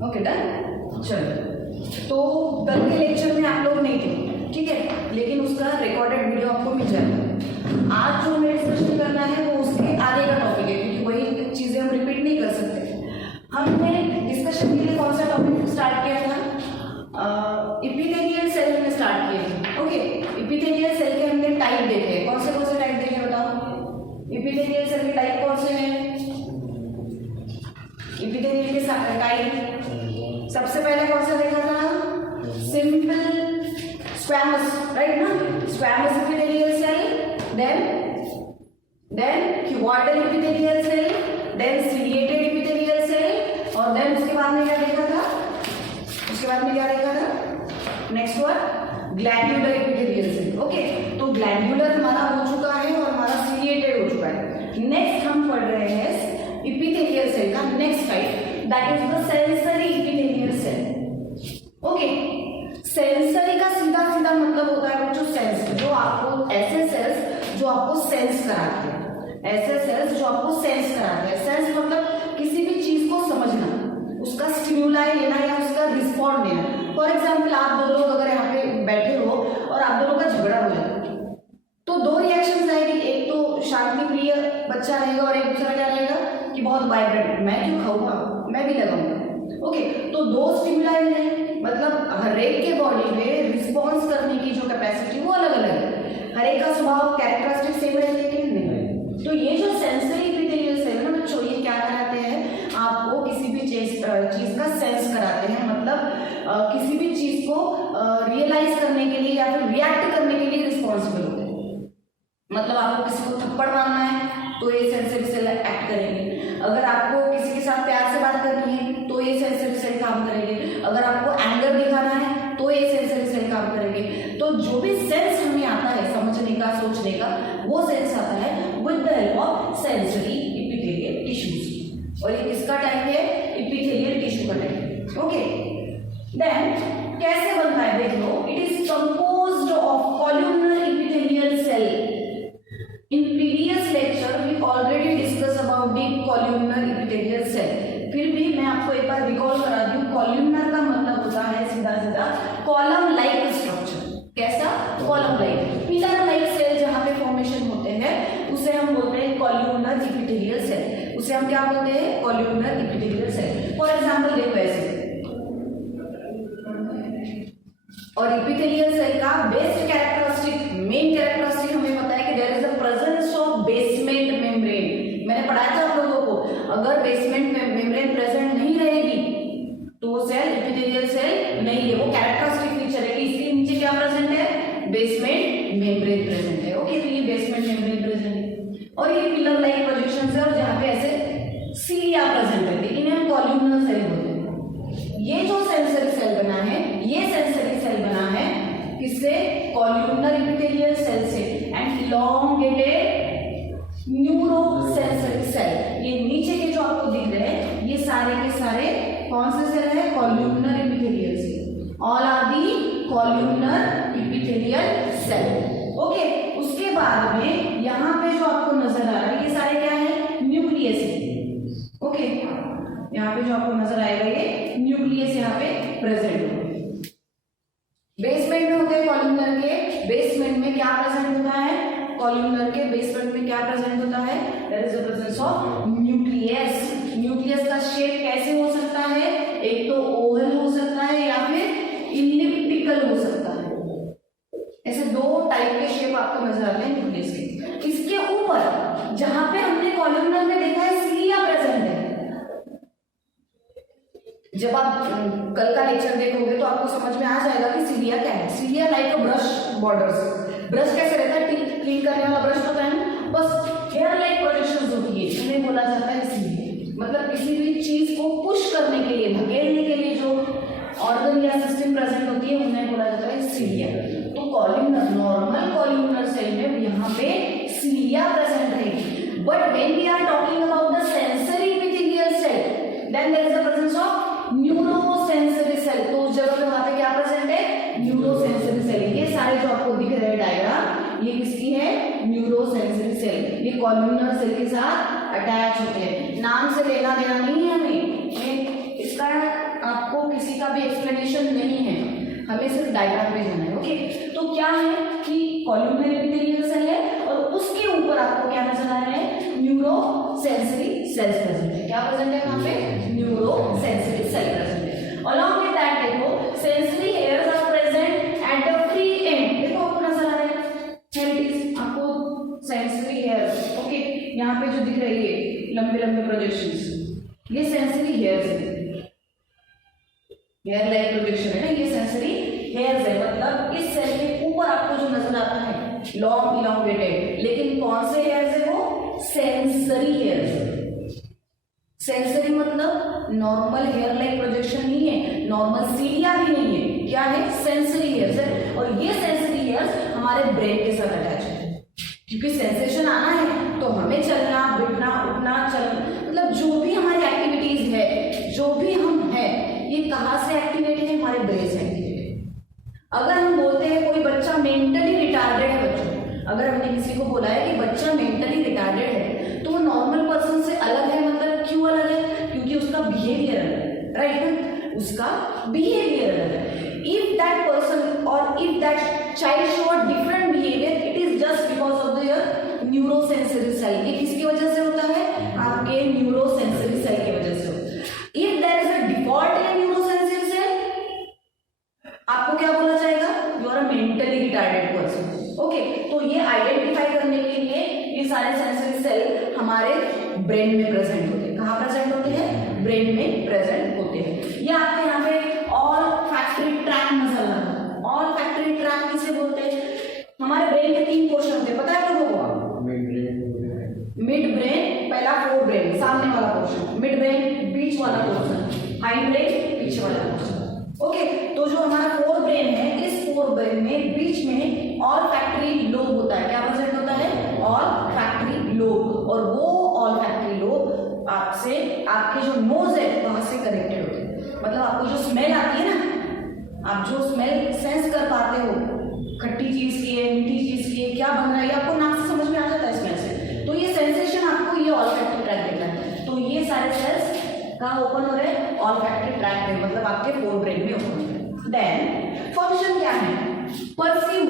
Okay done. चलो, तो कल के लेक्चर में आप लोग नहीं थे, ठीक है, लेकिन उसका रिकॉर्डेड वीडियो आपको मिल जाएगा। आज जो हमें डिस्कशन करना है वो उसके आगे का टॉपिक है, क्योंकि वही चीजें हम रिपीट नहीं कर सकते। हमने डिस्कशन के लिए कौन सा टॉपिक स्टार्ट किया था? इपिथेलियल सेल में स्टार्ट किए थे। ओके, इपिथेलियल सेल के हमने टाइप देखे। कौन से टाइप देखे बताओ? इपिथेलियल सेल के टाइप कौन से हैं? इपिथेलियल के टाइप सबसे पहले कौन सा देखा था? सिंपल स्क्वैमस, राइट ना? Squamous epithelial cell, then cuboidal epithelial cell, then ciliated epithelial cell, और देन उसके बाद में क्या देखा था? Next one glandular epithelial cell. Okay, तो ग्लैंड्यूलर हमारा हो चुका है और हमारा सीलिएटेड हो चुका है। नेक्स्ट हम पढ़ रहे हैं इपिथेलियल सेल का next type, that is the sensory epithelial cell. Okay, sensory का सीधा सीधा मतलब होता है जो सेंस, जो आपको ऐसे सेल्स जो आपको सेंस कराते हैं, ऐसे सेल्स जो आपको सेंस कराते हैं। सेंस मतलब किसी भी चीज को समझना, उसका स्टिमुलाई लेना या उसका रिस्पॉन्ड देना। फॉर एग्जाम्पल, आप दो लोग अगर यहाँ पे बैठे हो और आप दोनों का झगड़ा हो जाए तो दो रिएक्शन आएगी। एक तो शांति प्रिय बच्चा रहेगा और एक दूसरा क्या रहेगा कि बहुत वाइब्रेंट, मैं क्यों खाऊंगा, मैं भी लगाऊंगा। ओके, तो दो स्टिमुलाई है, मतलब हर एक के बॉडी में रिस्पॉन्स करने की जो कैपेसिटी वो अलग अलग है। हर एक का स्वभाव कैरेक्टरिस्टिक सेम रहती है कि नहीं? तो ये जो सेंसरी इपिथेलियल सेल है ना बच्चों, ये क्या कराते हैं? आपको किसी भी चीज का सेंस कराते हैं, मतलब किसी भी चीज को रियलाइज करने के लिए या फिर रिएक्ट करने के लिए रिस्पॉन्सिबल होते हैं। मतलब आपको किसी को थप्पड़ मारना है तो ये सेंसरी सेल एक्ट करेंगे। अगर आपको किसी के साथ प्यार से बात करनी है तो ये सेंसरी सेल काम करेंगे। अगर आपको एंगर दिखाना है तो ये सेंसरी सेल काम करेंगे। तो जो भी सेंस हमें आता है समझने का, सोचने का, वो सेंस आता है with the help of sensory epithelial tissues. और ये किसका टाइप है? इपिथेलियल टिश्यू का टाइप। ओके, देन कैसे बनता है देख लो। It is composed of columnar epithelial cell. In previous lecture we already discussed about the columnar epithelial cell. फिर भी मैं आपको एक बार रिकॉल करा दूं, कॉलमनर का मतलब होता है सीधा सीधा कॉलम लाइक स्ट्रक्चर। कैसा? Column like, pillar like cell जहां पे फॉर्मेशन होते हैं उसे हम बोलते हैं कॉलमनर इपिथेलियल सेल। उसे हम क्या बोलते हैं? Columnar epithelial cell. For example देखो ऐसे, और इपिथेलियल सेल का बेस्ट कैरेक्टरिस्टिक, मेन कैरेक्टरिस्टिक हमें पता है कि there is the presence of basement membrane. मैंने पढ़ाया था आप लोगों को, अगर बेसमेंट मेम्ब्रेन प्रेजेंट नहीं रहेगी तो वो सेल इपिथेलियल सेल नहीं है, वो कैरेक्टरिस्टिक फीचर है कि इसके नीचे क्या प्रेजेंट है? बेसमेंट मेम्ब्रेन प्रेजेंट है। ओके, तो ये बेसमेंट मेम्ब्रेन प्रेजेंट है और ये पिलर लाइक प्रोजेक्शंस है और जहां पे ऐसे सीलिया प्रेजेंट है, इन्हें हम कॉलमनर सेल बोलते हैं। ये जो सेंसरी सेल बना है, ये सेंसरी सेल बना है किससे? कॉलमनर इपिथेलियल सेल से एंड इलोंगेटेड न्यूरोसेंसरी सेल। ये नीचे के जो आपको दिख रहे हैं ये सारे के सारे कौन से सेल है? Columnar epithelial cell. All are the columnar epithelial cell. Okay, उसके बाद में यहाँ पे जो आपको नजर आ रहा है ये सारे क्या है? न्यूक्लियस है। ओके, यहाँ पे जो आपको नजर आएगा ये न्यूक्लियस यहाँ पे प्रेजेंट है। बेसमेंट में होते हैं कॉलमनर के, बेसमेंट में क्या प्रेजेंट होता है? कॉलमनर के बेसमेंट में क्या प्रेजेंट होता है? There is the presence of nucleus. Nucleus का शेप कैसे हो सकता है? एक तो ओवल हो सकता है या फिर इलिप्टिकल हो सकता है। ऐसे दो टाइप के शेप आपको नजर आते हैं न्यूक्लियस के। इसके ऊपर जहां पे हमने कॉलमनर में देखा है सीलिया प्रेजेंट है। जब आप कल का लेक्चर देखोगे तो आपको समझ में आ जाएगा कि सीलिया क्या है। Cilia like a brush borders. Brush कैसे रहता है? क्लीन करने वाला ब्रश होता है ना, बस हेयर लाइक प्रोजेक्शंस होती है, उन्हें बोला जाता है सीलिया। मतलब किसी भी चीज को पुश करने के लिए, धकेलने के लिए जो ऑर्गन या सिस्टम प्रेजेंट होती है उन्हें बोला जाता है सीलिया। तो कॉलमनर, नॉर्मल कॉलमनर सेल में यहाँ पे सीलिया प्रेजेंट रहेगी। But when we are talking about the sensory epithelial cell, then there is the presence of neurosensory cell. तो उस जगह पे वहां पे क्या प्रेजेंट है? Neurosensory cell. ये सारे जो आपको दिख रहे हैं डायग्राम, ये किसकी है? Neurosensory cell. ये कॉलमनर सेल के साथ अटैच होते हैं। नाम से लेना देना नहीं है हमें, इसका का भी एक्सप्लेनेशन नहीं है, हमें सिर्फ डायग्राम पे जाना है। ओके, तो क्या है कि कॉलमनर एपिथेलियल सेल है और उसके ऊपर आपको क्या नजर आ रहा है, न्यूरो सेंसरी सेल्स प्रेजेंट है। क्या प्रेजेंट है वहां पे, न्यूरो सेंसरी सेल प्रेजेंट है। अलॉन्ग विद दैट देखो sensory hairs are present at the free end, देखो आपको नजर आ रहा है, here it is, आपको सेंसरी हेयर्स, ओके, यहाँ पे जो दिख रही है लंबे लंबे प्रोजेक्शंस, ये सेंसरी हेयर्स है, हेयर लाइक प्रोजेक्शन है ना, ये सेंसरी हेयर्स है। मतलब इस सेल के ऊपर आपको जो नजर आता है लॉन्ग इलॉन्गेटेड, लेकिन कौन से हेयर्स है वो, सेंसरी हेयर्स है। सेंसरी मतलब नॉर्मल हेयर लाइक प्रोजेक्शन नहीं है, नॉर्मल सीलिया भी नहीं है, क्या है, सेंसरी हेयर्स है। और ये सेंसरी हेयर्स हमारे ब्रेन के साथ अटैच है, क्योंकि सेंसेशन आना है तो हमें चलना बैठना उठना चलना, मतलब जो भी हमारी एक्टिविटीज है, जो भी हम है, ये कहाँ से एक्टिवेट है, हमारे ब्रेन से एक्टिवेट है। अगर हम बोलते हैं कोई बच्चा मेंटली रिटार्डेड है, बच्चों अगर हमने किसी को बोला है कि बच्चा मेंटली रिटार्डेड है तो वो नॉर्मल पर्सन से अलग है, मतलब क्यों अलग है, क्योंकि उसका बिहेवियर अलग है, राइट ना, उसका बिहेवियर अलग है। इफ दैट पर्सन और if that child show different behaviour, it is just because of the neurosensory cell. ये किसकी वजह से होता है, आपके न्यूरोसेंसरी सेल की वजह से होता है। If there is a default in neurosensory cell, आपको क्या बोला जाएगा, you are a mentally retarded person. Okay, तो ये आइडेंटिफाई करने के लिए ये सारे सेंसरी सेल हमारे ब्रेन में प्रेजेंट होते हैं। कहाँ प्रेजेंट होते हैं, ब्रेन में प्रेजेंट होते हैं। ये आपके यहाँ पे ऑल फैक्टरी ट्रैक नजर आ रहा है। ऑल फैक्टरी ट्रैक किसे बोलते हैं, हमारे ब्रेन के 3 पोर्शन होते हैं, पता है लोगों को, मिड ब्रेन, पहला फोर ब्रेन सामने वाला पोर्शन, मिड ब्रेन बीच वाला पोर्शन, हाइंड ब्रेन पीछे वाला पोर्शन। ओके, तो जो हमारा फोर ब्रेन है, इस फोर ब्रेन में बीच में ऑल फैक्टरी लोब होता है। क्या प्रेजेंट होता है, ऑल फैक्टरी लोब। और वो ऑल फैक्टरी लोब आपसे, आपके जो नोज है वहां से कनेक्टेड होते हैं। मतलब आपको जो स्मेल आती है ना, आप जो स्मेल सेंस कर पाते हो, खट्टी चीज की है, मीठी चीज की है, क्या बन रहा है, आपको नाक से समझ में आ जाता है स्मेल से। तो ये सेंसेशन आपको ये ऑल फैक्टरी ट्रैक देता है। तो ये सारे सेल्स कहाँ ओपन हो रहे हैं, ऑल फैक्टरी ट्रैक में, मतलब आपके फोर ब्रेन में ओपन हो रहे हैं। देन फंक्शन क्या है, pursue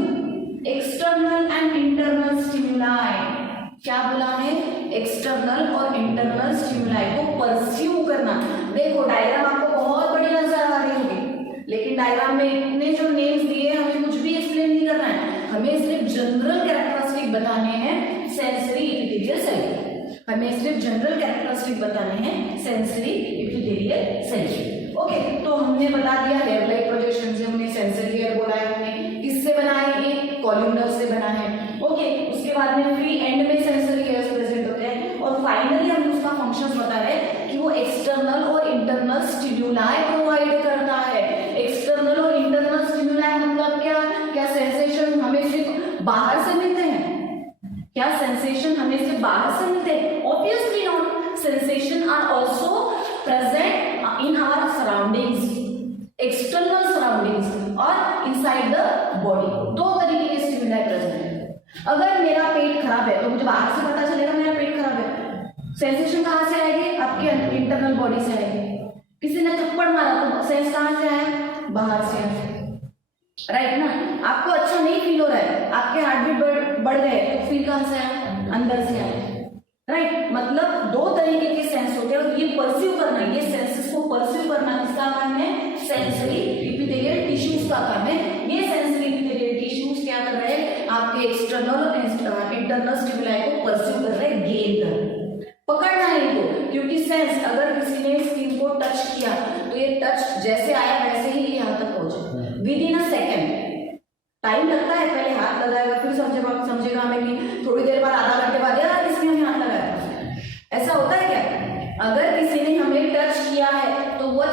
external and internal stimuli. क्या बोला है, एक्सटर्नल और इंटरनल स्टिमुलाई को परस्यू करना। देखो डायग्राम आपको बहुत बड़ी नजर आ रही होगी, लेकिन डायग्राम में इतने जो नेम्स दिए हमें कुछ भी एक्सप्लेन नहीं करना है, हमें सिर्फ जनरल कैरेक्टरिस्टिक बताने हैं सेंसरी एपिथेलियल सेल। हमें सिर्फ जनरल कैरेक्टरिस्टिक बताने हैं सेंसरी एपिथेलियल सेल। ओके, तो हमने बता दिया हेयर लाइक प्रोजेक्शन से, हमने सेंसरी हेयर बोला है, हमने किससे बना है, ये कॉलमनर से बना है। ओके, उसके बाद में फ्री एंड में सेंसरी हेयर्स प्रेजेंट होते हैं, और फाइनली हम उसका फंक्शन बता रहे हैं कि वो एक्सटर्नल और इंटरनल स्टिमुलाई प्रोवाइड करता है। एक्सटर्नल और इंटरनल स्टिमुलाई मतलब क्या, क्या सेंसेशन हमें सिर्फ बाहर से मिलते हैं, क्या सेंसेशन हमें सिर्फ बाहर से मिलते हैं, obviously not. Sensation are also present in our surroundings, external surroundings और इनसाइड द बॉडी। दो तरीके के स्टिमुलाई प्रेजेंट है। अगर मेरा पेट खराब है तो मुझे बाहर से पता चलेगा मेरा पेट खराब है, सेंसेशन कहाँ से आएगी, आपके इंटरनल बॉडी से आएगी। किसी ने थप्पड़ मारा तो सेंस कहाँ से आया, बाहर से आया, राइट ना। आपको अच्छा नहीं फील हो रहा है, आपके हार्ट बीट बढ़ गए तो फील कहां से आया, अंदर से आया, राइट। मतलब दो तरीके के सेंस होते हैं, और ये परस्यू करना, ये सेंसेस को परस्यू करना किसका काम है, सेंसरी एपिथेलियल टिश्यूज का काम है। ये सेंसरी एपिथेलियल टिश्यूज क्या कर रहे हैं, आपके एक्सटर्नल और इंटरनल स्टिमुलाई को परस्यू कर रहे हैं, गेन कर रहे हैं, पकड़ना है इनको। क्योंकि सेंस, अगर किसी ने स्किन को टच किया तो ये टच जैसे आया वैसे ही यहाँ तक पहुंचे with in a second. Time लगता है, पहले हाथ लगाएगा फिर समझेगा हमें कि थोड़ी देर बाद, आधा घंटे बाद, यार किसी ने हाथ लगाया, ऐसा होता है क्या। अगर किसी ने हमें टच किया है तो वो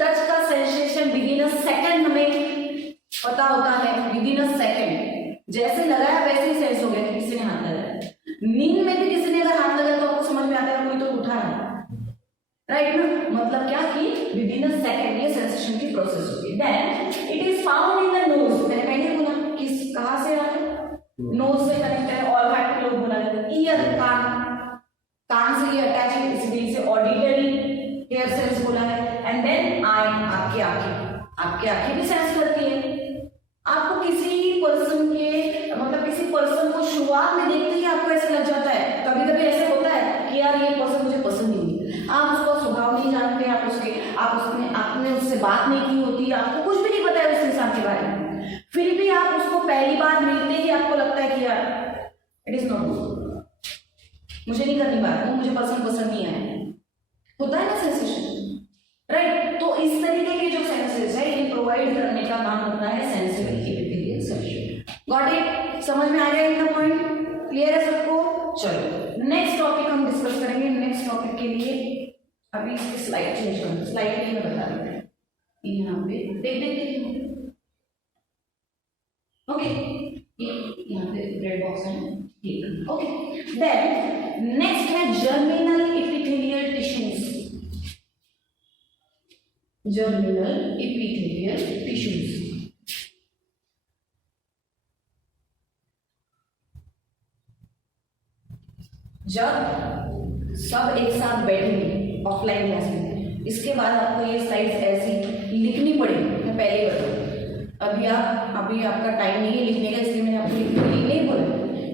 टच का sensation with in a second हमें पता होता है, विद इन अ सेकेंड जैसे लगाया वैसे ही सेंस हो गया कि किसी ने हाथ लगाया। नींद में भी किसी ने अगर हाथ लगाया तो आपको समझ में आता है कोई तो उठा है, राइट ना। मतलब क्या कि विद इन अ सेकेंड ये सेंसेशन की प्रोसेस होती है। Then it is found in the nose. मैंने पहले बोला किस कहां से आता है, नोज से कनेक्ट है, ऑल फैक्टरी लोग बोला है। ईयर, कान से ये अटैच है, इसलिए इसे ऑडिटरी हेयर सेल्स बोला है। एंड देन आई, आपकी आपकी आंखें भी सेंस करती है। आपको किसी पर्सन के मतलब किसी पर्सन को शुरुआत में देखते ही आपको ऐसा लग जाता है, कभी कभी ऐसा होता है कि यार ये पर्सन मुझे पसंद नहीं है, आप उसका स्वभाव नहीं जानते, आपने उससे बात नहीं की होती, आपको कुछ भी नहीं पता है उस इंसान के बारे में, फिर भी आप उसको पहली बार मिलते ही आपको लगता है कि यार इट इज नॉट गुड, मुझे नहीं करनी बात, वो मुझे पसंद नहीं आया, होता है ना सेंसेशन, राइट। तो इस तरीके के जो सेंसेस है ये प्रोवाइड करने का काम होता है sensory epithelial cell. Got it? समझ में आ गया इतना पॉइंट? क्लियर है सबको? चलो नेक्स्ट टॉपिक हम डिस्कस करेंगे। नेक्स्ट टॉपिक के लिए अभी इसकी स्लाइड चेंज करूँ, स्लाइड नहीं मैं बता रही हूँ, यहाँ पे देख ओके, यहाँ पे रेड बॉक्स है, ठीक। ओके, देन नेक्स्ट है germinal epithelial tissues. Germinal epithelial tissues, जब सब एक साथ बैठेंगे ऑफलाइन क्लास में, इसके बाद आपको ये स्लाइड्स ऐसी लिखनी पड़ेगी। मैं पहले ही बताऊँ, अभी आपका टाइम नहीं है लिखने का, इसलिए मैंने आपको लिखने नहीं बोला,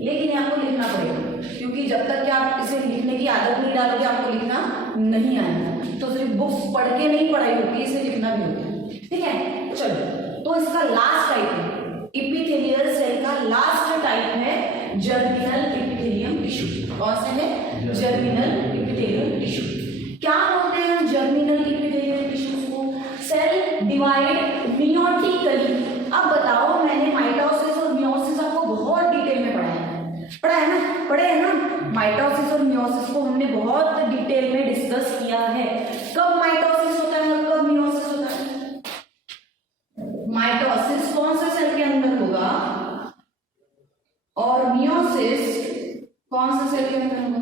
लेकिन आपको लिखना पड़ेगा, क्योंकि जब तक कि आप इसे लिखने की आदत नहीं डालोगे आपको लिखना नहीं आएगा। तो सिर्फ बुक्स पढ़ के नहीं पढ़ाई होती है, इसे लिखना भी होता है, ठीक है। चलो, तो इसका लास्ट टाइप है एपिथेलियल सेल का लास्ट टाइप है जर्मिनल एपिथेलियम टिश्यू। कौन से है? Germinal epithelial tissue. क्या बोलते हैं जर्मिनल एपिथेलियल टिश्यू को? Cell divide meiotically. अब बताओ, मैंने माइटोसिस और मियोसिस आपको बहुत डिटेल में पढ़े हैं ना? माइटोसिस और मियोसिस को हमने बहुत डिटेल में डिस्कस किया है। कब माइटोसिस होता है और कब मियोसिस होता है? माइटोसिस कौन से सेल के अंदर होगा और मियोसिस कौन से सेल के अंदर होगा?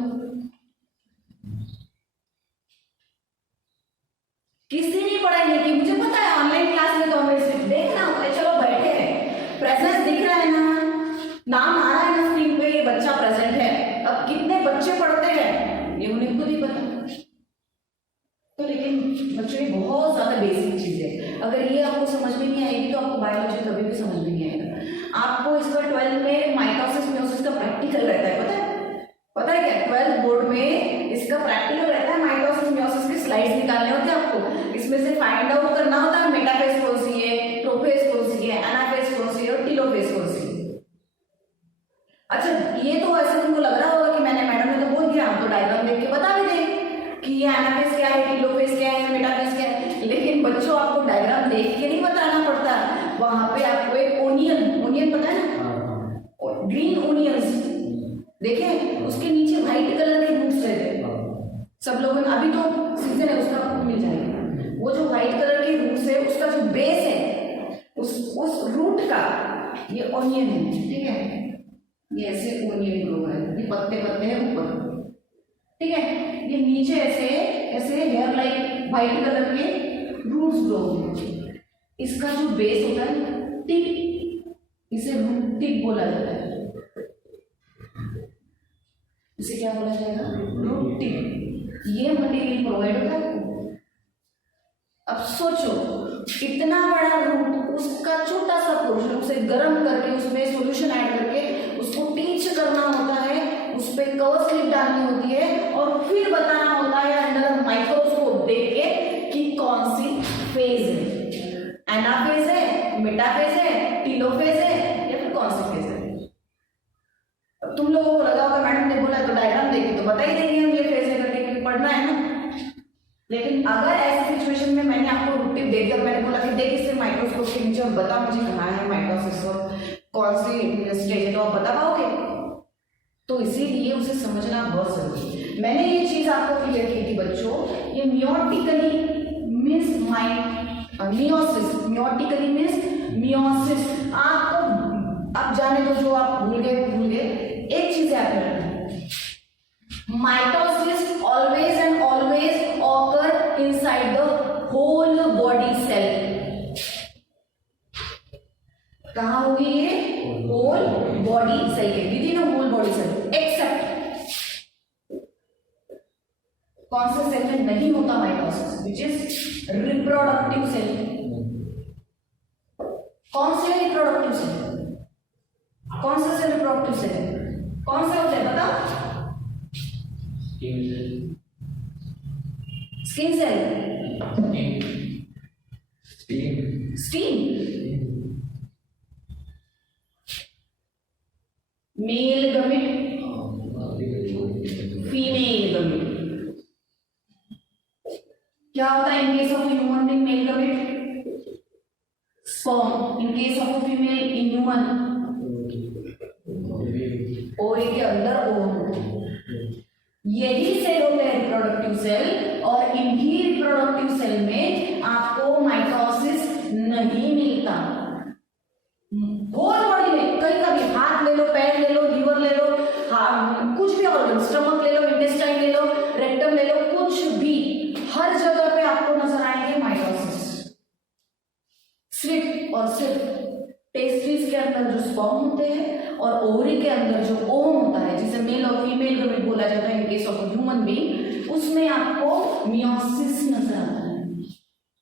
किसी नहीं पढ़ाएंगे कि मुझे पता है, ऑनलाइन क्लास में तो हमें सिर्फ देखना होता है, चलो बैठे हैं, प्रेजेंस दिख रहा है ना, नाम आ रहा है ना स्क्रीन पे, ये बच्चा प्रेजेंट है। अब कितने बच्चे पढ़ते हैं ये उन्हें खुद ही पता। तो लेकिन बच्चों की बहुत ज्यादा बेसिक चीज है, अगर ये आपको समझ में नहीं आएगी तो आपको बायोलॉजी कभी भी समझ में नहीं आएगा। आपको इसका 12th में माइटोसिस मियोसिस का प्रैक्टिकल रहता है, पता है क्या? 12th बोर्ड में इसका प्रैक्टिकल रहता है, माइटोसिस मियोसिस के स्लाइड्स निकालने होते हैं आपको, इसमें से फाइंड आउट करना होता है मेटाफेज कौन सी है, प्रोफेज कौन सी है, एनाफेज कौन सी है और टेलोफेज कौन सी है। अच्छा, ये तो ऐसे तुमको लग रहा होगा कि मैंने मैडम ने तो बोल दिया, हम तो डायग्राम देख के बता भी दें कि ये एनाफेज क्या है, टेलोफेज क्या है, मेटाफेज क्या है, लेकिन बच्चों आपको डायग्राम देख के नहीं बताना पड़ता, वहां पे आपको एक ओनियन पता है ना, ग्रीन ओनियंस देखे, उसके नीचे व्हाइट कलर के रूट्स रहते हैं। सब लोगों ने अभी तो सीजन है उसका आपको मिल जाएगा, वो जो व्हाइट कलर के रूट्स है उसका जो बेस है उस रूट का ये ओनियन है, ठीक है। ये ऐसे ओनियन ग्रो है, ये पत्ते हैं ऊपर, ठीक है। ये नीचे ऐसे हेयर लाइक व्हाइट कलर के रूट्स ग्रो होते हैं। इसका जो बेस होता है टिप, इसे रूट टिप बोला जाता है। इसे क्या बोला जाएगा? Root tip. ये मटेरियल प्रोवाइड होता है। अब सोचो, इतना बड़ा रूट, उसका छोटा सा पोर्शन उसे गर्म करके उसमें सॉल्यूशन ऐड करके उसको टीच करना होता है, उस पर कवर स्लिप डालनी होती है और फिर बताना होता है अंडर माइक्रोस्कोप देख के कि कौन सी फेज है, एनाफेज है, मेटाफेज है, टेलोफेज है या फिर कौन सी फेज है। तुम लोगों को लगा होगा मैडम ने बोला तो डायग्राम देखी तो बता ही देंगे हम ये फेज है करके, क्योंकि पढ़ना है ना। लेकिन अगर ऐसी सिचुएशन में मैंने आपको रूट टिप देकर मैंने बोला कि देख इसे माइक्रोस्कोप के नीचे और बता मुझे कहाँ है माइटोसिस और कौन सी स्टेज है, तो आप बता पाओगे? तो इसीलिए उसे समझना बहुत जरूरी है। मैंने ये चीज आपको क्लियर की थी बच्चों, ये meiotically means meiotically means meiosis. आपको अब जाने दो, जो आप भूल गए। एक चीज याद रखना, mitosis always and always occur inside the whole body cell. कहां होगी ये? होल बॉडी सेल के within whole body cell, except कौन से सेल में नहीं होता mitosis, which is reproductive cell. Skin cell, stem, male gamete, female gamete. क्या होता है in case of human being? Male gamete sperm, in case of female in human ovary के अंदर ओवम। यही सेल होते हैं रिप्रोडक्टिव सेल, और इन्हीं रिप्रोडक्टिव सेल में आपको माइटोसिस नहीं मिलता। होल बॉडी में कहीं का भी, हाथ ले लो, पैर ले लो, लीवर ले लो, कुछ भी ऑर्गन, स्टमक ले लो, इंटेस्टाइन ले लो, रेक्टम ले लो, कुछ भी, हर जगह पे आपको नजर आएंगे माइटोसिस। सिर्फ और सिर्फ टेस्टिस के अंदर जो स्पर्म होते हैं और ओवरी के अंदर जो ओवम होता है, जिसे मेल और फीमेल गमिट बोला जाता है in case of human being, उसमें आपको मियोसिस नजर आता है।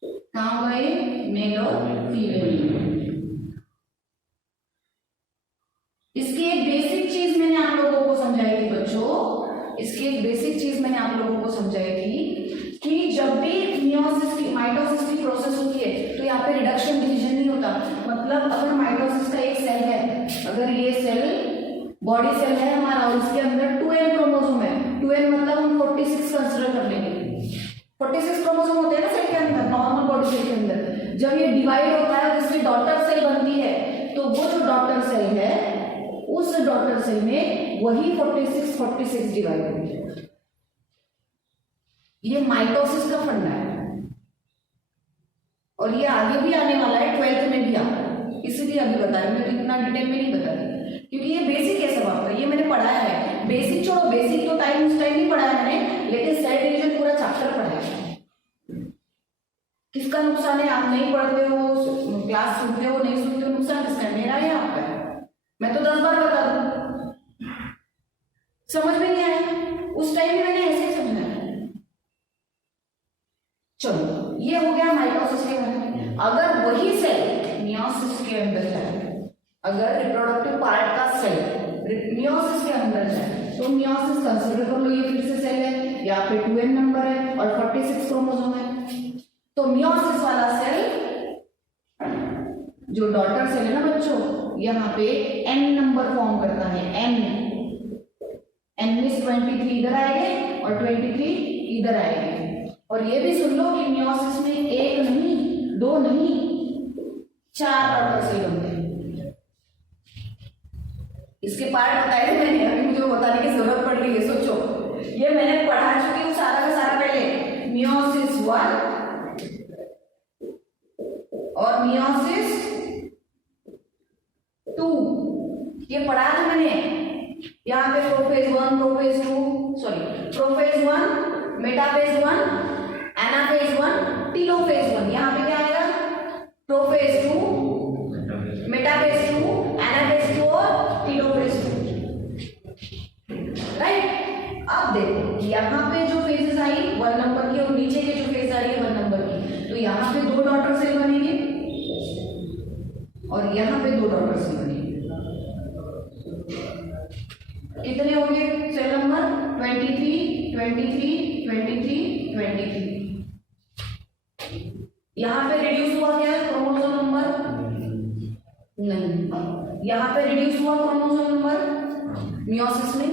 कहाँ होगा ये? मेल और फीमेल। इसकी एक बेसिक चीज मैंने आप लोगों को समझाई थी बच्चों, इसकी एक बेसिक चीज मैंने आप लोगों को समझाई थी कि जब भी मियोसिस की, माइटोसिस की प्रोसेस होती है तो यहाँ पे रिडक्शन डिवीजन नहीं होता। मतलब अगर माइटोसिस का एक सेल है, अगर ये सेल बॉडी सेल है हमारा और इसके अंदर 2n क्रोमोसोम है, 2n मतलब हम 46 कंसीडर कर लेंगे। 46 क्रोमोसोम होते हैं ना सेल के अंदर, नॉर्मल बॉडी सेल के अंदर। जब ये डिवाइड होता है और इसकी डॉटर सेल बनती है, तो वो जो डॉटर सेल है उस डॉटर सेल में वही 46 डिवाइड होगी। ये माइटोसिस का फंडा है और ये आगे भी आने वाला है, 12th में भी आता है, इसलिए अभी बता रही हूँ, मैं इतना डिटेल में नहीं बता रही क्योंकि ये बेसिक है सब आपका, ये मैंने पढ़ाया है। बेसिक छोड़ो, बेसिक तो उस टाइम नहीं पढ़ाया मैंने, लेकिन सेल डिवीजन पूरा चैप्टर पढ़ाया है। किसका नुकसान है? आप नहीं पढ़ते हो, क्लास सुनते हो, नहीं सुनते हो, नुकसान किसका है? मेरा है आपका है? मैं तो 10 बार बता दूं, समझ में नहीं आया? उस टाइम में मैंने ऐसे ही समझाया। चलो, ये हो गया माइटोसिस के बारे में। अगर वही सेल मियोसिस के अंदर जाए, अगर रिप्रोडक्टिव पार्ट का सेल मियोसिस के अंदर जाए, तो मियोसिस कंसीडर कर लो, ये फिर से सेल है, यहाँ पे 2n नंबर है और 46 क्रोमोसोम है। तो मियोसिस वाला सेल जो डॉटर सेल है ना बच्चों, यहाँ पे n नंबर फॉर्म करता है, n में 23 इधर आएंगे और 23 इधर आएंगे। और ये भी सुन लो कि मियोसिस में 1 नहीं, 2 नहीं, 4 डॉटर सेल होते हैं। इसके पार्ट बताए थे मैंने, अभी मुझे बताने की जरूरत पड़ रही है। सोचो, ये मैंने पढ़ा चुकी हूँ सारा का सारा पहले, मियोसिस 1 और मियोसिस 2, ये पढ़ा था मैंने। यहाँ पे prophase 1, prophase 2, sorry prophase 1, metaphase 1, anaphase 1, telophase 1। यहाँ पे क्या आएगा? प्रोफेज 2, मेटाफेज 2, एनाफेज 2 और टीलोफेज 2। राइट? अब देखो यहाँ पे जो फेजेस आई 1 नंबर की और नीचे के जो फेज आ रही है 1 नंबर की, तो यहाँ पे 2 डॉटर सेल बनेंगे और यहाँ पे 2 डॉटर सेल बनेंगे। कितने हो गए सेल नंबर? 23, 23, 23, 23। यहाँ पे रिड्यूस हुआ क्या है? क्रोमोसोम नंबर नहीं। यहाँ पे रिड्यूस हुआ क्रोमोसोम नंबर मियोसिस में,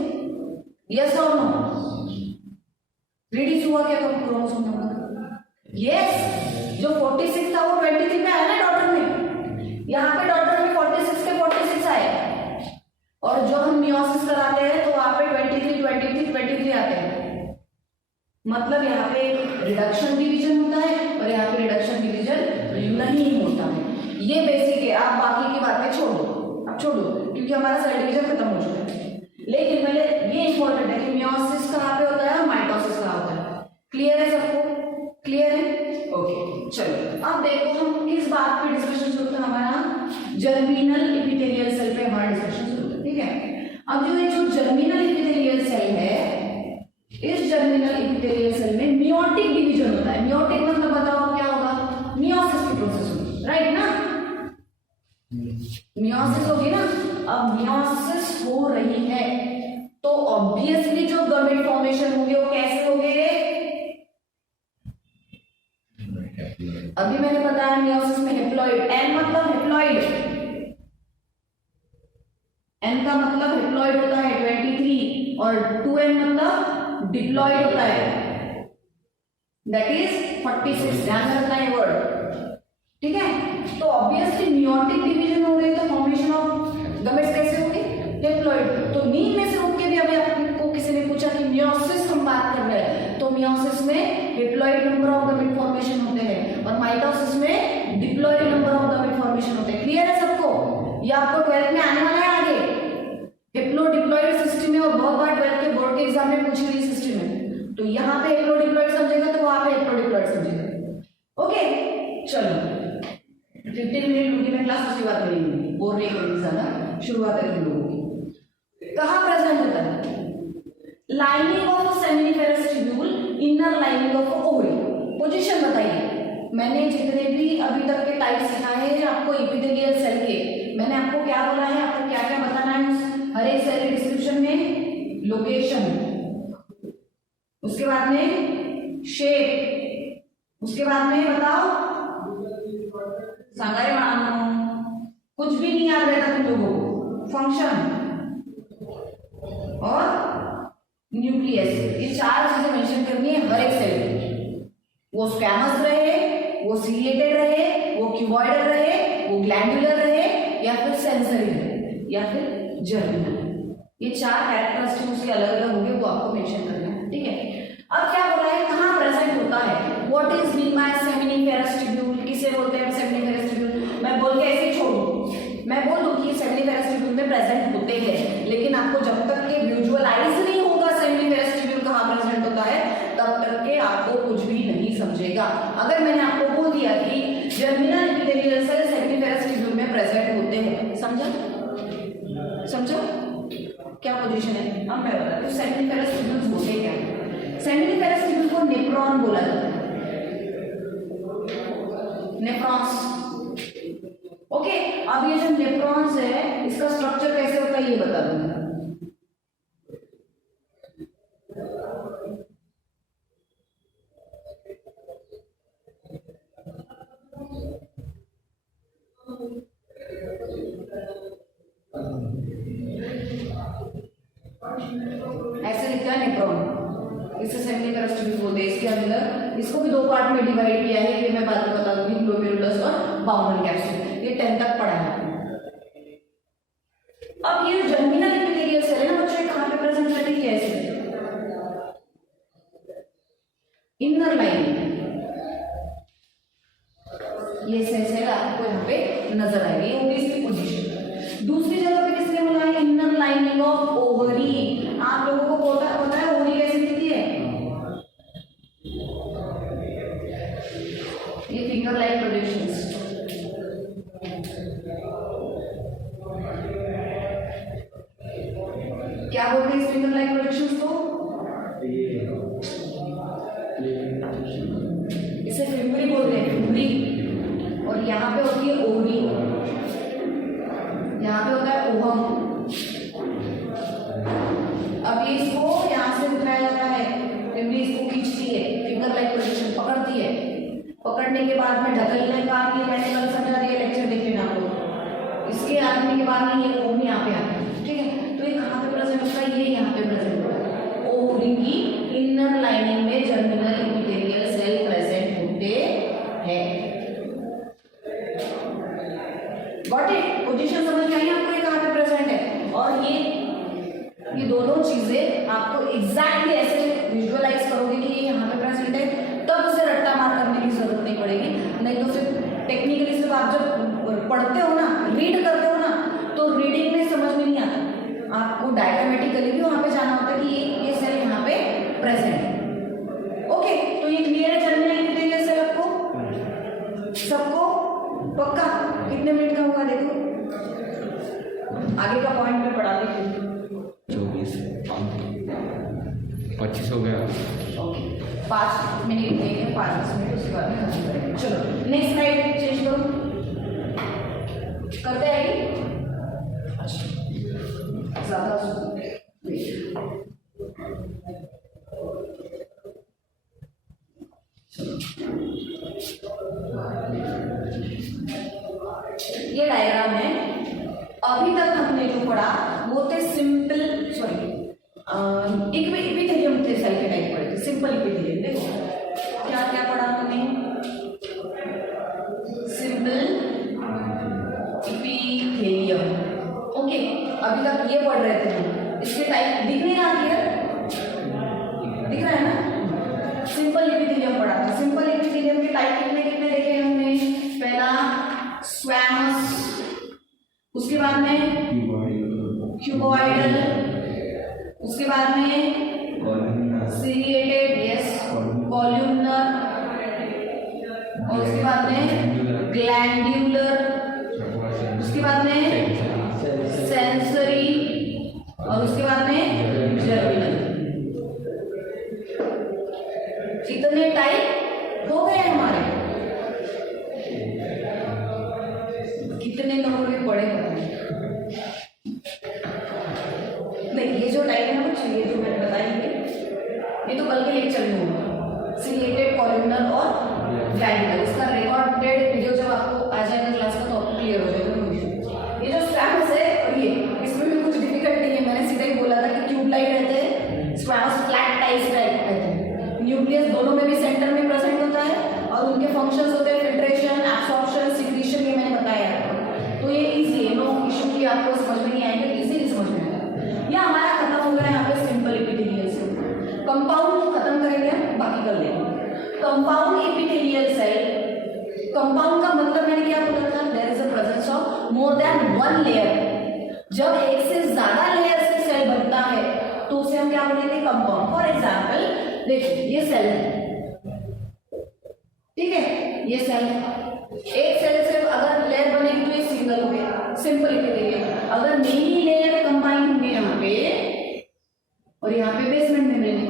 यस और नो? रिड्यूस हुआ क्या क्रोमोसोम नंबर? यस। जो 46 था वो 23 में आया ना डॉटर में, यहाँ पे डॉटर में 46 के 46 आए, और जो हम मियोसिस कराते हैं तो वहां पे 23, 23, 23 आते हैं। मतलब यहाँ पे रिडक्शन डिवीजन होता है और यहाँ पे रिडक्शन डिवीजन नहीं होता है। ये बेसिक है, आप बाकी की बातें छोड़ दो, अब छोड़ दो क्योंकि हमारा सेल डिवीजन खत्म हो चुका है। लेकिन पहले ये इंपॉर्टेंट है कि मियोसिस कहाँ पे होता है और माइटोसिस कहाँ होता है। क्लियर है सबको? क्लियर है? ओके, चलो अब देखो हम किस बात पे डिस्कशन शुरू होता है हमारा, जर्मिनल एपिथेलियल सेल पे हमारा डिस्कशन शुरू होता है। ठीक है, अब जो ये जो जर्मिनल एपिथेलियल सेल है, इस जर्मिनल एपिथेलियल सेल में मियोटिक डिवीजन होता है। मियोटिक मतलब बताओ क्या होगा? मियोसिस की प्रोसेस होगी, राइट ना? मियोसिस होगी ना। अब मियोसिस हो रही है तो ऑब्वियसली जो गमेट फॉर्मेशन होंगे वो कैसे होंगे? अभी मैंने बताया मियोसिस में हेप्लॉइड, एन मतलब हेप्लॉइड, एन का मतलब हेप्लॉइड होता है 23 और 2n मतलब डिप्लॉइड होता है दैट इज 46। ध्यान में रखना है वर्ड, ठीक है। तो ऑब्वियसली मियोटिक डिवीजन हो रही है तो फॉर्मेशन ऑफ गमेट्स कैसे होगी? हेप्लॉइड। तो नींद में से उठ के भी अभी आपको किसी ने पूछा कि मियोसिस हम बात कर रहे हैं, तो मियोसिस में haploid number of gamete formation होते हैं और माइटोसिस में diploid number of gamete formation होते हैं। क्लियर है सबको? ये आपको 12th में आने वाला है आगे, हेप्लो डिप्लॉइड सिस्टम में, और बहुत बार 12th के बोर्ड के एग्जाम में पूछी हुई सिस्टम है। तो यहाँ पे हेप्लो डिप्लॉइड समझेगा तो वहां पे हेप्लो डिप्लॉइड समझेगा। ओके चलो 15 मिनट लूंगी मैं क्लास, उसके बाद करेंगे, बोर नहीं करूंगी ज्यादा। शुरुआत है तुम लोगों की। कहाँ प्रेजेंट होता है? Lining of seminiferous tubule, inner lining of ovary. Position बताइए। मैंने जितने भी अभी तक के टाइप सिखाए हैं आपको एपिथेलियल सेल के, मैंने आपको क्या बोला है, आपको क्या क्या बताना है हर एक सेल के डिस्क्रिप्शन में? लोकेशन, उसके बाद में शेप, उसके बाद में बताओ सांगारे मानो, कुछ भी नहीं याद रहता तुम लोगों को, फंक्शन और न्यूक्लियस। ये 4 चीजें मेंशन करनी है हर एक सेल में। वो स्क्वैमस रहे, वो सीलिएटेड रहे, वो क्यूबॉइडल रहे, वो ग्लैंडुलर रहे, या फिर सेंसरी रहे, या फिर जर्मिनल। ये 4 कैरेक्टरिस्टिक उसके अलग अलग होंगे, वो आपको मेंशन करना है, ठीक है। अब क्या बोला है, कहाँ प्रेजेंट होता है? What is mean by seminiferous tubule? किसे बोलते हैं सेमिनिफेरस ट्यूब्यूल? मैं बोल के ऐसे ही छोड़ू, मैं बोल दूं कि सेमिनिफेरस ट्यूब्यूल में प्रेजेंट होते हैं, लेकिन आपको जब तक के विजुअलाइज नहीं होगा सेमिनिफेरस ट्यूब्यूल कहाँ प्रेजेंट होता है, तब तक के आपको कुछ भी नहीं समझेगा। अगर मैंने आपको बोल दिया कि germinal epithelial cell seminiferous tubule में प्रेजेंट होते हैं, समझा? समझो क्या पोजीशन है? अब मैं बताती हूँ सेमिनिफेरस ट्यूब्यूल्स होते क्या है। सेमिनिफेरस ट्यूब्यूल को नेफ्रॉन बोला जाता है, नेफ्रॉन्स। ओके, अब ये जो नेफ्रॉन्स है इसका स्ट्रक्चर कैसे होता है ये बता दूंगा। ऐसे लिखा है नेफ्रॉन, इसे सेमिनिफेरस ट्यूब्यूल बोलते हैं। इसके अंदर इसको भी 2 पार्ट में डिवाइड किया है, ये मैं बाद में बता दूंगी, ग्लोमेरुलस और बाउंडल कैप्सूल। ये 10 तक पढ़ा है। अब ये जर्मिनल एपिथेलियल सेल है ना बच्चों, कहाँ पे प्रेजेंट करती है? ऐसे इनर लाइनिंग, ये सेल आपको यहाँ पे नजर आएगी, ये होगी इसकी पोजीशन। दूसरी जगह पे किसने बोला है? Inner lining of ovary. आप लोगों को पता है ओवरी कैसे दिखती है? ये फिंगर लाइक प्रोजेक्शंस। क्या बोलते हैं इस फिंगर लाइक प्रोजेक्शंस को? इसे फिंगरी बोलते हैं, फिंगरी। और यहाँ पे होती है ओवरी, यहाँ पे होता है ओवम। अब ये इसको यहाँ से उठाया जाता है, फिंगरी इसको खींचती है, फिंगर लाइक प्रोजेक्शन पकड़ती है। पकड़ने के बाद में ढकलने का ये मैंने कल समझा दिया, लेक्चर देख लेना आप लोग। इसके आने के बाद में ये ओम यहाँ पे आता है, ठीक है। तो ये कहाँ पे प्रेजेंट होता है? ये यहाँ पे प्रेजेंट होता है। ओवरी की इनर लाइनिंग में जर्मिनल एपिथेलियल सेल प्रेजेंट होते हैं। Got it? पोजीशन समझ में आई आपको, ये कहाँ पे प्रेजेंट है? और ये दोनों चीजें आपको एग्जैक्टली ऐसे विजुअलाइज करोगे कि ये यहाँ पे प्रेजेंट है, तब उसे रट्टा मार करने की जरूरत नहीं पड़ेगी। नहीं तो फिर टेक्निकली सिर्फ आप जब पढ़ते हो ना, रीड करते हो ना, तो रीडिंग में समझ में नहीं आता, आपको डायग्रामेटिकली भी वहां पे जाना होता है कि ये सेल यहाँ पे प्रेजेंट है। ओके, तो ये क्लियर है जर्मिनल एपिथेलियल सेल आपको सबको? पक्का? कितने मिनट का हुआ देखो, आगे का पॉइंट में पढ़ा देती हूँ। 25 हो गया। ओके, 5 मिनट देंगे, 5-10 मिनट, उसके बाद में खत्म करेंगे। चलो नेक्स्ट स्लाइड चेंज करो, करते हैं। अच्छा, ज़्यादा ये डायग्राम है। अभी तक हमने जो पढ़ा वो थे सिंपल इपिथेलियम थे, सेल के टाइप पढ़े थे, सिंपल इपिथेलियम। देखो क्या क्या पढ़ा हमने, सिंपल इपिथेलियम। ओके, अभी तक ये पढ़ रहे थे हम। इसके टाइप दिख नहीं रहा, क्लियर दिख रहा है ना? सिंपल इपिथेलियम पढ़ा था। सिंपल इपिथेलियम के टाइप कितने कितने देखे हमने? पहला स्क्वैमस, उसके बाद में क्यूबॉइडल, उसके बाद में सीरिएटेड, यस, कॉल्यूमनर, और उसके बाद में ग्लैंड्यूलर, उसके बाद में सेंसरी, और उसके बाद में जर्मिनल। इतने टाइप हो गए हमारे। कितने लोगों ने पढ़े नहीं? ये जो टाइप है ना बच्चों, ये जो मैंने बताई ये तो कल के लेक्चर में होगा। सीरिएटेड, कॉल्यूमनर और ग्लैंड्यूलर, इसका रिकॉर्डेड वीडियो जब आपको आ जाएगा क्लास का तो आपको क्लियर हो जाएगा। ये जो स्क्वैमस है, और ये इसमें भी कुछ डिफिकल्ट नहीं है। मैंने सीधा ही बोला था कि ट्यूबलाइट रहते हैं, स्क्वैमस फ्लैट टाइल्स रहते हैं। न्यूक्लियस दोनों में भी सेंटर में प्रेजेंट होता है, और उनके फंक्शंस होते हैं फिल्ट्रेशन, एब्सॉर्प्शन, सिक्रीशन, ये मैंने बताया। तो ये इजी है, नो इशू कि आपको समझ में नहीं आएंगे, इजीली समझ में आएगा। यह हमारा खत्म हो गया यहाँ पे सिंपल इपिथेलियल सेल। कंपाउंड खत्म करेंगे, बाकी कर लेंगे। कंपाउंड इपिथेलियल सेल, कंपाउंड का मतलब मैंने क्या बोला था? There is a presence of more than one layer. जब एक से ज्यादा लेयर से सेल बनता है तो उसे हम क्या बोलेंगे? कंपाउंड। फॉर एग्जांपल देखिए, ये सेल है, ठीक है, ये सेल है। एक सेल से अगर लेयर बनेगी तो ये सिंगल हो गया, सिंपल इपिथेलियम। अगर मेनी लेयर कंबाइन होंगे यहाँ पे, और यहाँ पे बेसमेंट मेम्ब्रेन है,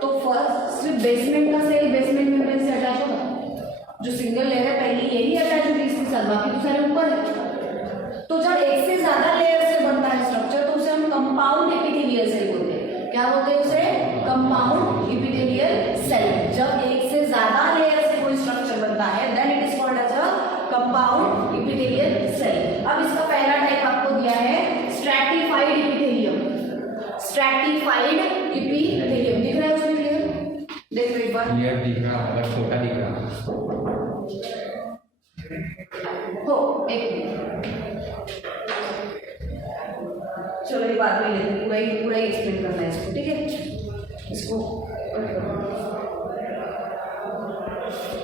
तो फर्स्ट सिर्फ बेसमेंट का सेल बेसमेंट मेम्ब्रेन से अटैच होगा। जो सिंगल लेयर है पहले यही अटैच होगी इसके साथ, बाकी तो सारे ऊपर है। तो जब एक से ज्यादा लेयर से बनता है स्ट्रक्चर तो उसे हम कंपाउंड इपिथेलियल सेल बोलते हैं। क्या बोलते हैं उसे? Compound epithelial cell. जब एक से ज्यादा लेयर से कोई स्ट्रक्चर बनता है then it is called as a compound epithelial cell. अब इसका पहला टाइप आपको दिया है स्ट्रैटिफाइड इपिथेलियम। स्ट्रैटिफाइड इपिथेलियम दिख रहा है उसमें? क्लियर देखो एक बार, क्लियर दिख रहा है, छोटा दिख रहा हो एक मिनट, चलो ये बाद में लेते, पूरा ही एक्सप्लेन करना है इसको, ठीक है? इसको